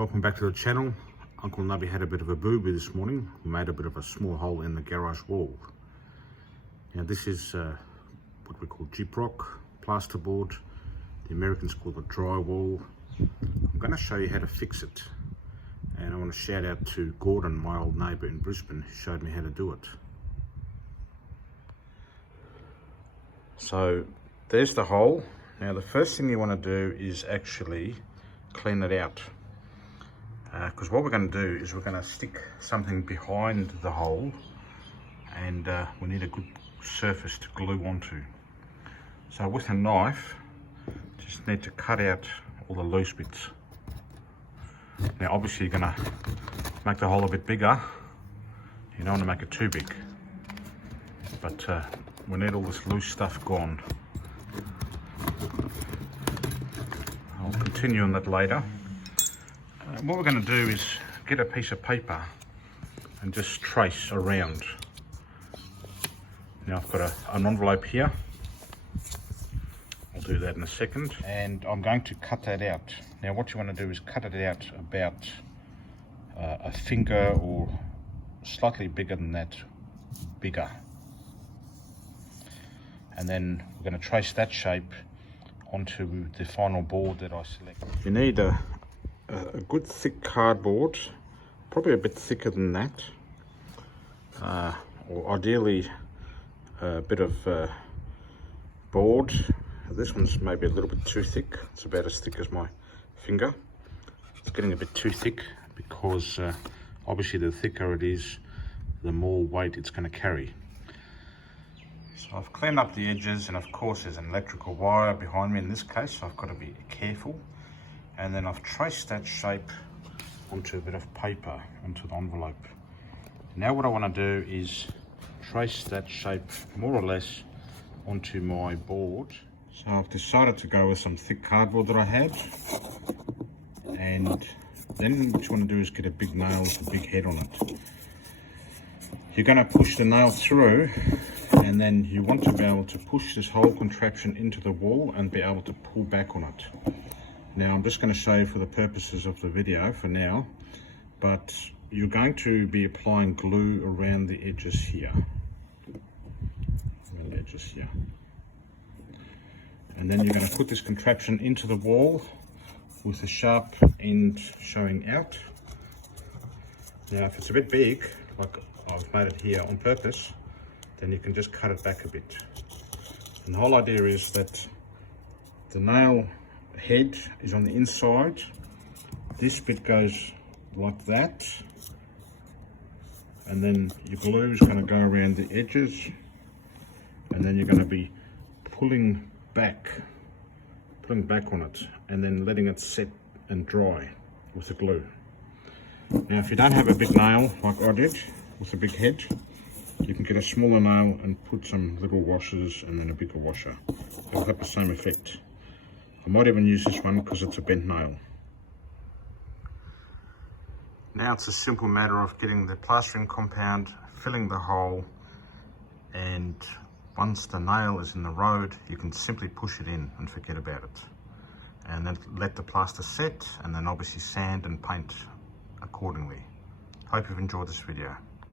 Welcome back to the channel. Uncle Nubby had a bit of a boo-boo this morning. We made a bit of a small hole in the garage wall. Now this is what we call gyprock, plasterboard. The Americans call it drywall. I'm going to show you how to fix it. And I want to shout out to Gordon, my old neighbour in Brisbane, who showed me how to do it. So there's the hole. Now the first thing you want to do is actually clean it out. Because what we're going to do is we're going to stick something behind the hole, and we need a good surface to glue onto. So with a knife, just need to cut out all the loose bits. Now obviously you're going to make the hole a bit bigger. You don't want to make it too big, but we need all this loose stuff gone. I'll continue on that later. What we're going to do is get a piece of paper and just trace around. Now I've got an envelope here. I'll do that in a second. And I'm going to cut that out. Now what you want to do is cut it out about a finger or slightly bigger than that, bigger. And then we're going to trace that shape onto the final board that I select. You need a good thick cardboard, probably a bit thicker than that, or ideally a bit of board. This one's maybe a little bit too thick. It's about as thick as my finger. It's getting a bit too thick because obviously the thicker it is, the more weight it's going to carry. So I've cleaned up the edges, and of course there's an electrical wire behind me in this case, so I've got to be careful. And then I've traced that shape onto a bit of paper, onto the envelope. Now what I want to do is trace that shape more or less onto my board. So I've decided to go with some thick cardboard that I had. And then what you want to do is get a big nail with a big head on it. You're going to push the nail through, and then you want to be able to push this whole contraption into the wall and be able to pull back on it. Now I'm just going to show you for the purposes of the video for now, but you're going to be applying glue around the edges here. Around the edges here. And then you're going to put this contraption into the wall with the sharp end showing out. Now if it's a bit big, like I've made it here on purpose, then you can just cut it back a bit. And the whole idea is that the nail head is on the inside. This bit goes like that, and then your glue is going to go around the edges, and then you're going to be pulling back on it, and then letting it set and dry with the glue. Now if you don't have a big nail like I did with a big head, you can get a smaller nail and put some little washers and then a bigger washer. It'll have the same effect. I might even use this one because it's a bent nail. Now it's a simple matter of getting the plastering compound, filling the hole, and once the nail is in the road, you can simply push it in and forget about it. And then let the plaster set, and then obviously sand and paint accordingly. Hope you've enjoyed this video.